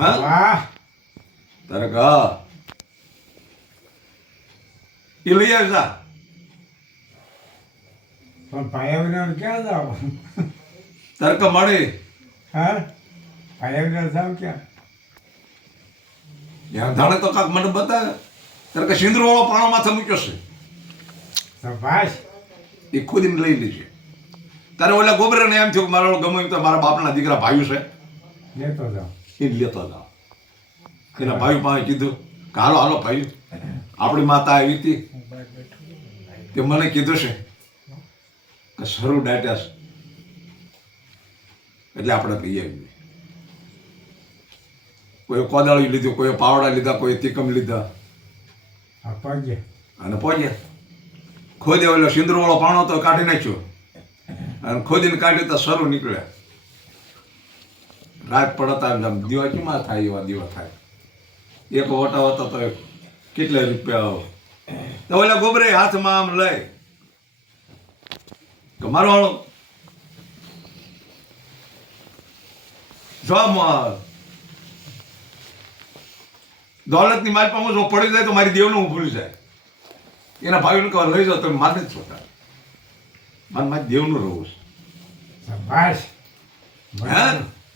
હા? તારે હા. એ લઈ આવી જા પણ પાયાવિના ક્યાં જાવ? તર્ક મળે હા? પાયા પાયાવિના જાવ ક્યાં? ત્યાં ધાણે તો કાંક મને બતાવે. તર્ક કે સિંદૂર વાળો પાણો માથે મૂક્યો છે. સભાષ એ ખુદ ને લઈ લેજે. તારે ઓલા ગોબરે ને એમ થયું કે મારો ગમે એમ તો મારા બાપના દીકરા ભાઈ છે. લેતો જાવ. એ લેતો જાઓ. એના ભાઈ પાસે કીધું કે હાલો હાલો ભાઈ આપણી માતા આવી હતી. તે મને કીધું છે કે સરું ડાટ્યા છે. એટલે આપણે ભાઈ આવીએ. કોઈ કોદાળી લીધું કોઈ પાવડા લીધા કોઈ તીકમ લીધા. અને પહોંચ્યા ખોદે ઓલો સિંદુરવાળો પાણો તો કાઢી નાખ્યો. અને ખોદીને કાઢ્યું તો સરું નીકળ્યા. રાત પડતા આમ દીવા કેમાં થાય એવા દીવા થાય? એક વટા વટા તો કેટલા રૂપિયા આવો? તો ઓલા ગોબરે હાથમાં આમ લઈ. કે મારો જો દોલતની મારી પાસે જો પડી જાય તો મારી દેવનું હું ભૂલી જાય. એના ભાઈઓને કહો લઈ જાઓ તમે મારે જ છોટા. મારે મારી દેવનું રહું છે.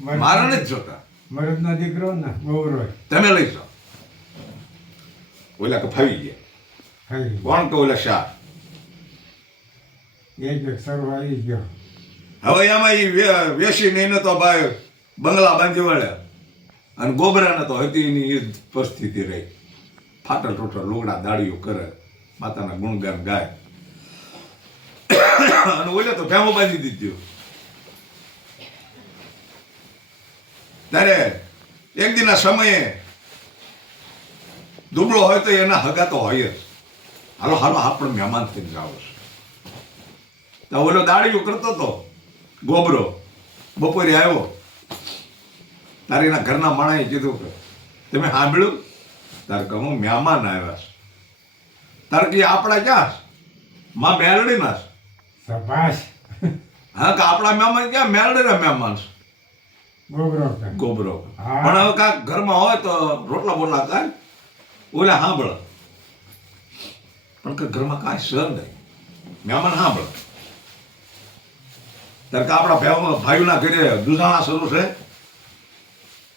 મારે નથી જોતા. મરદનો દીકરો ને ગૌરવ. તમે લઈ જાઓ. ઓલા કે ફાવી ગયા. કોણ કે ઓલા શાહ એ સર્વ આવી ગયો. હવે એમાં ઈ વે- વેસીને એને તો ભાઈ બંગલા બાંધી વળ્યા. અને ગોબરાને તો હતી એની એ પરિસ્થિતિ રહી. ફાટલ ટોટલ લુગડા દાડીઓ કરે. માતાના ગુણગાન ગાય. અને ઓલે તો ભેમો બાંધી દીધો. ત્યારે એક દિના સમયે દુબળો હોય તો એના હગા તો હોય જ. હાલો હાલો આપણે મહેમાન થઈને જાવ છે. તો ઓલો દાડીઓ કરતો હતો ગોબરો બપોરે આવ્યો. તારે એના ઘરના માણાએ કીધું કે તમે સાંભળ્યું? તારે કહું મહેમાન આવ્યા છે. તારે કે આપણા ક્યાં? માં મેલડીના છે? હા કે આપણા મહેમાન ક્યાં? મેલડીના મહેમાન છે. ગોબરો. પણ હવે કાંઈક ઘરમાં હોય તો રોટલા બોટલા કાંઈ ઓલા સાંભળ પણ કે ઘરમાં કાંઈ સર નહીં. મહેમાન સાંભળ ત્યારે કે આપણા ભાઈઓ ભાઈઓના ઘરે દુધાણા શરૂ છે.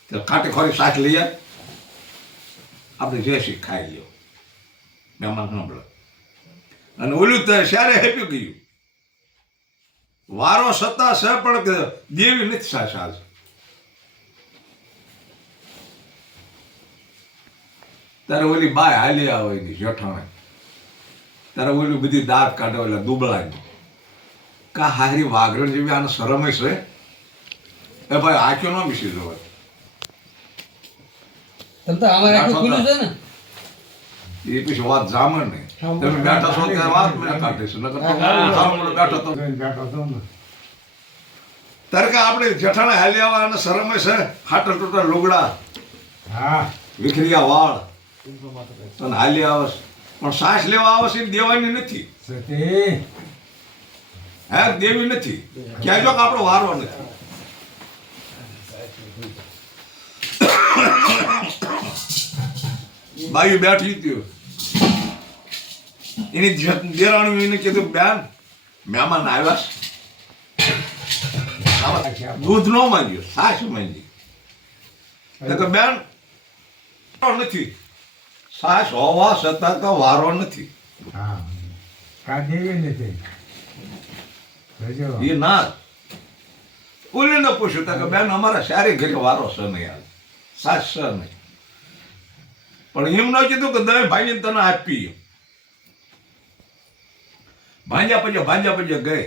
તો કાંટી ખોરી શાક લઈએ આપણે જે શીખ ખાઈ લ્યો. મહેમાન સાંભળ અને ઓલું તો ત્યારે હેપ્યું ગયું. વારો સત્તા છે પણ દેવી નથી સાસ તારે ઓલી બાય હાલી આવે એની જેઠાણે ત્યારે ઓલી બધી દાંત કાઢે ઓલા દુબળાની. કા હારી વાઘરણ જેવી આને શરમ છે એ ભાઈ આંખ્યો ન મિસી જોવાય. તમ તો અમારે આખું ખુલ્લું છે ને? એ પછી વાત જામે ને તમે બેઠા છો ત્યારે વાત નકર બેઠો તો. બેઠો તારે કે આપણે જેઠાણે હાલી આવવા અને શરમ છે હાટલ ટૂટા લુગડા હા. વિખરિયા વાળ. અને હાલી આવે પણ શ્વાસ લેવા આવે એ દેવાની નથી. હે દેવી નથી. ક્યાં જો આપણો વારો નથી. બાઈ બેઠી હતી એની જે- એને કીધું બેન મહેમાન આવ્યા દૂધ નો માંગ્યો સાસ માંગી તો બેન નથી. સાસ હોવા છતાં તો વારો નથી. હા. કા દેવી નથી એ ના. ઓલીને પૂછ્યું તા કે બેન અમારા સારી ઘરે વારો છે નહીં આજ સાસ છે નહીં પણ એમ ન કીધું કે દવે ભાઈને તને આપી ભાંજા પછી ભાંજા પછી ગઈ.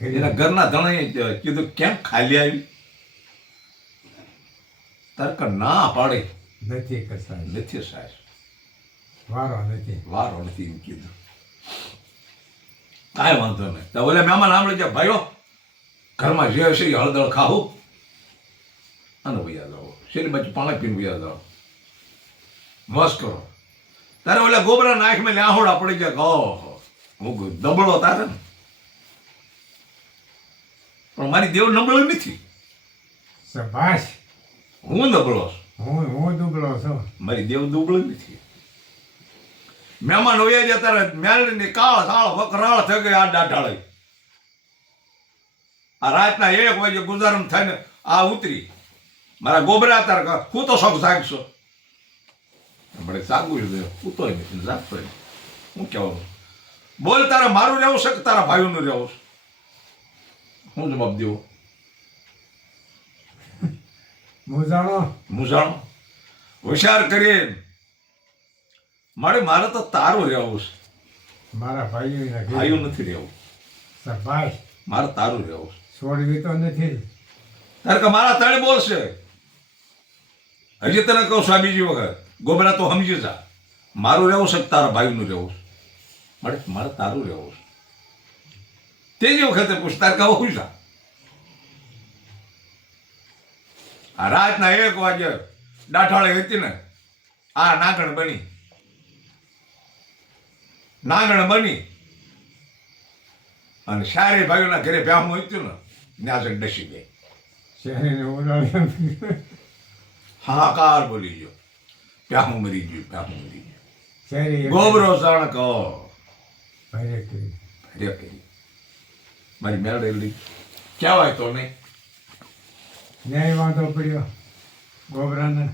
એના ઘરના ધણા કીધું કેમ ખાલી આવી? તારે ના પાડે. નથી નથી સાસ વારો નથી. વારો નથી એમ કીધું. કાંઈ વાંધો નહીં. તો ઓલે મહેમાન સાંભળે છે ભાઈઓ ઘરમાં જે હશે એ હળદર ખાવું અને ભૈયા જાઓ. શેરી બાજુ પાણી પીને ભૈયા જાઓ. મસ્ત કરો. તારે ઓલા ગોબરા નાખ મેં લ્યાહોડા પડી જાય ઓહો હું. દબળો તારે ને. પણ મારી દેવ નબળો નથી. સભાષ હું નબળો છું. હું હું દુબળો છું. મારી દેવ દુબળો નથી. મહેમાન હોય જ અત્યારે મેળની કાળ સાળ વકરાળ થઈ ગઈ આ ડાઢાળી આ રાતના એક વાગે ગુજારમ થઈને આ ઉતરી. મારા ગોબરા અત્યારે હું તો શોખ જાગશો. મને જાગવું છે હું તો નથી જાગતો. હું કહેવાનું બોલ તારે મારું રહેવું છે કે તારા ભાઈઓનું રહેવું છે? હું જવાબ દેવો. મૂંઝાણો મૂંઝાણો હોશિયાર કરીને મારે મારે તો તારું રહેવું છે. મારા ભાઈઓ ભાઈઓ નથી રહેવું. ભાઈ. મારે તારું રહેવું છે. છોડવી તો નથી. તારે કે મારા તણે બોલશે હજી તને કહું સ્વામીજી વગર વખત ગોબરા તો સમજી જા. મારું રહેવું છે તારા ભાઈનું રહેવું છે? મારે મારે તારું રહેવું છે. તે જ વખતે પૂછ તારે કહો હું જા? આ રાતના એક વાગે દાઠાળે હતી ને આ નાગણ બની. નાગણ બની. અને સારે ભાઈઓના ઘરે બ્યાહું હતું ને જઈને ડસી ગઈ શહેરીને હાહાકાર બોલી ગયો. પ્યાહું મરી ગયું પ્યાહું મરી ગયું. શહેરી ગોબરો સણ કહો ભાઈ કરી. હર્યા કરી. મારી મેળવેલી કહેવાય તો નહીં? ન્યાય વાંધો પડ્યો. ગોબરાને.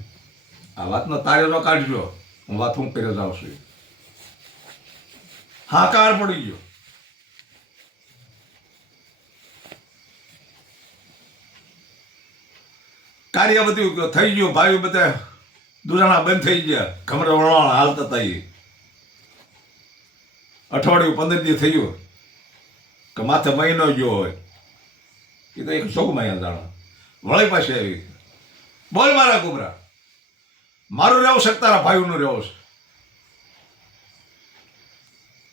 આ વાતનો તારેલો કાઢજો. હું વાત હું કર્યો જાઉં છું. હાકાર પડી ગયો. કાર્ય બધું થઈ ગયું. ભાઈ બધા દુરાણા બંધ થઈ ગયા. ખમરે વળવાણ હાલતા હતા એ. અઠવાડિયું પંદર દિવસ થયું કે માથે મહિનો ગયો હોય. એ તો એક શોક મહિના જાણો. વળી પાસે આવી. બોલ મારા કુમરા મારું રહેવું શકતા ભાઈનું રહેવું છે?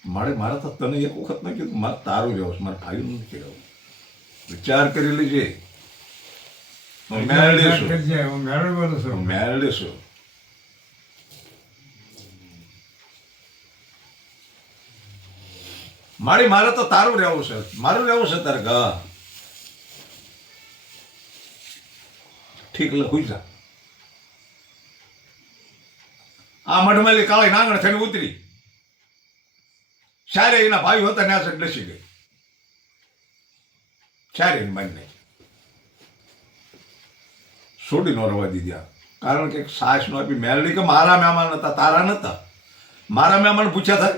મારે મારા તો તને એક વખત ન કીધું મારે તારું રહેવું છે મારે ભાઈઓનું નથી રહેવું. વિચાર કરી લેજે હું મેળવી છું. કરજે હું મેળવી બોલું છું. હું મેળવી મારી મારે તો તારું રહેવું છે. મારું રહેવું છે તારે ગા ઠીક લખું જા. આ મઢમેલી કાળી નાંગણ થઈને ઉતરી. સારે એના ભાઈ હતા ને આ ડસી ગઈ. સારે એની બંને. છોડી ન રવા દીધા. કારણ કે સાસ નો આપી મેલડી કે મારા મહેમાન હતા તારા નતા. મારા મહેમાન પૂછ્યા થાય?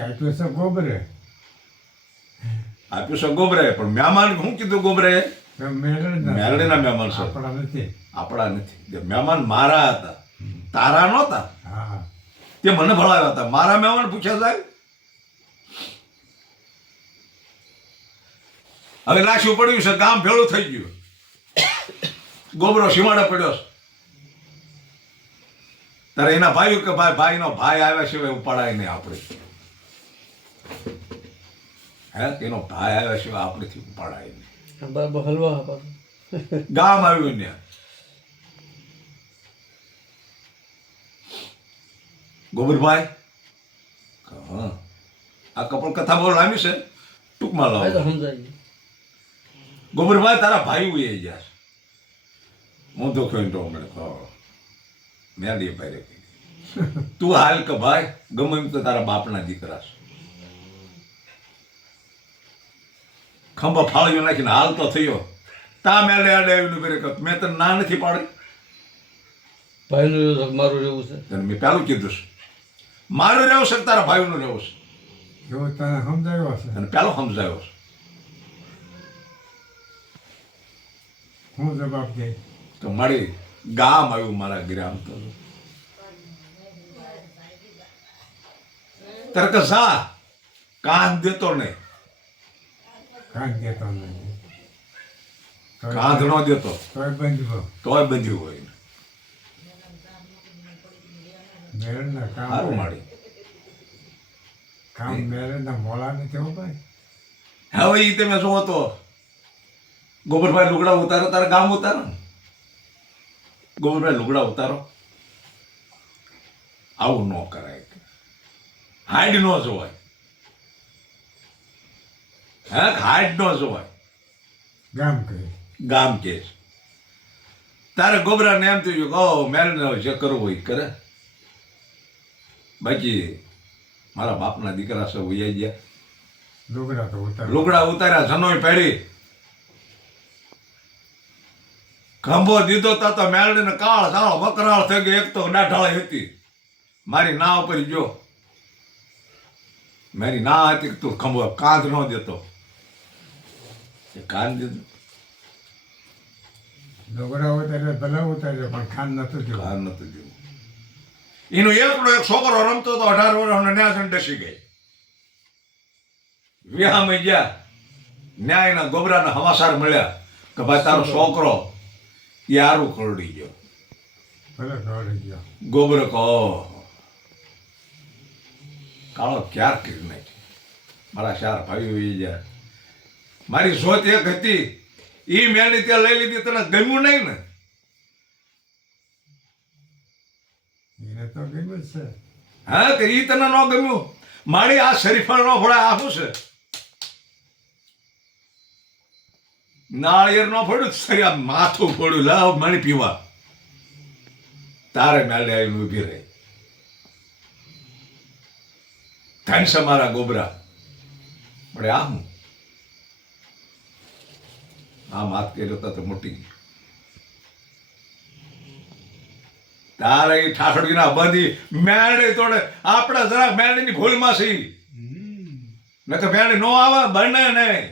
આપ્યું છે ગોબરે? આપ્યું છે ગોબરે પણ મહેમાન શું કીધું ગોબરે? મેલડીના મહેમાન છે. આપણા નથી. આપણા નથી. મહેમાન મારા હતા. તારા નહોતા. હા તે મને ભણાવ્યા હતા. મારા મહેમાન પૂછ્યા સાહેબ. હવે લાશું પડ્યું છે ગામ ભેળું થઈ ગયું. ગોબરો સીમાડે પડ્યો છે. તારે એના ભાઈ કે ભાઈ ભાઈનો ભાઈ આવ્યા સિવાય ઉપાડાય નહીં આપણે. હે એનો ભાઈ આવ્યા સિવાય આપણેથી ઉપાડાય નહીં. બરાબર હલવા ગામ આવ્યું ને ગોબરભાઈ હા. આ કપડ કથા બહુ લાંબી છે? ટૂંકમાં લાવો. સમજાય. ગોબરભાઈ તારા ભાઈ ગયા છે. હું તો કહ્યું તો હમણાં. મેં દે પાયરે તું હાલ કે ભાઈ ગમે એમ તો તારા બાપના દીકરા છે. ખંભા ફાળ્યો નાખીને હાલ તો થયો તા મેલે આડે આવીને કરે કે મેં તને ના નથી પાડી. ભાઈનું મારું રહેવું છે? તને મેં પહેલું કીધું છે. મારું રહેવું છે તારા ભાઈનું રહેવું છે? જો તને સમજાવ્યો છે તને પહેલો સમજાવ્યો છે. હું જવાબ દે? તો મારી ગામ આવ્યું મારા ગ્રામ તો. તારે કે જા. કાન દેતો નહીં. કાંઈ દેતો નથી કાંધ નો દેતો. તોય બંધવો તોય બંધ્યું હોય મેળના કામ સારું માડી કામ મેળના નથી હો ભાઈ? હવે ઈ તમે શું હતો? ગોબરભાઈ લુગડા ઉતારો તારા ગામ ઉતારો ગોબરભાઈ લુગડા ઉતારો. આવું ન કરાય. હાઈડ ન જોવાય. હા હાઈટ નો જોવાય ગામ કહે ગામ કે. છે. તારે ગોબરાને એમ થયું કે ઓ મેરને જે કરવું હોય એ કરે. બાકી મારા બાપના દીકરા સૌ વૈયા ગયા. લુગડા તો ઉતાર લુગડા ઉતાર્યા સનોય પહેરી. ખંભો દીધો તા તો મેળડીને કાળ કાળો વકરાળ થઈ ગયો એક તો ડાઢાળી હતી. મારી ના ઉપર જો. મારી ના હતી કે તું ખંભો કાંધ ન દેતો. કાન દીધું ડોગરા ઉતારે ભલે ઉતારે પણ ખાન નતું દેવું કાન નતું દેવું એનો એકડો એક છોકરો રમતો હતો અઢાર વર્ષનો ન્યાસન ડસી ગઈ. વિહામાં ગયા ન્યાયના ગોબરાના હવાસાર મળ્યા કે ભાઈ તારો છોકરો એ આરું કરડી ગયો. ગોબર કહો કાળો ક્યાર કરી નાખી મારા ચાર ભાઈઓ એ ગયા. મારી સોચ એક હતી. એ મેળી ત્યાં લઈ લીધી તને ગમ્યું નહીં ને? એને તો ગમ્યું છે. હા કે એ તને ન ગમ્યું. મારી આ શરીફળ નો ફળે આ શું છે? નાળિયેર નો ફોડ્યું સરી આ માથું ફોડ્યું લાવ મણી પીવા. તારે મેલે આવીને ઊભી રહી. ધનસે મારા ગોબરા. પણ આ હું? આમ હાથ કર્યો તો મોટી. તારે એ ઠાઠડીના બધી મેળે તોડે. આપણે જરાક મેળીની ભૂલમાં છીએ નકર મેળી નો આવે બને નહીં.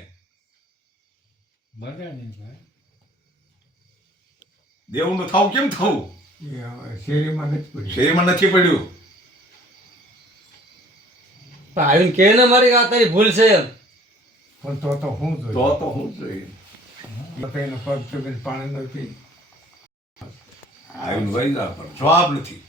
દેવનું થાવ કેમ થવું? એ હવે શેરીમાં નથી પડ્યું. શેરીમાં નથી પડ્યું. પણ આવીને કે ને મારી આ તારી ભૂલ છે એમ. પણ તો તો હું તો તો હું જોઈએ એનો પગ ચૂકીને પાણી નથી. આવીને વહી જા પણ જવાબ નથી.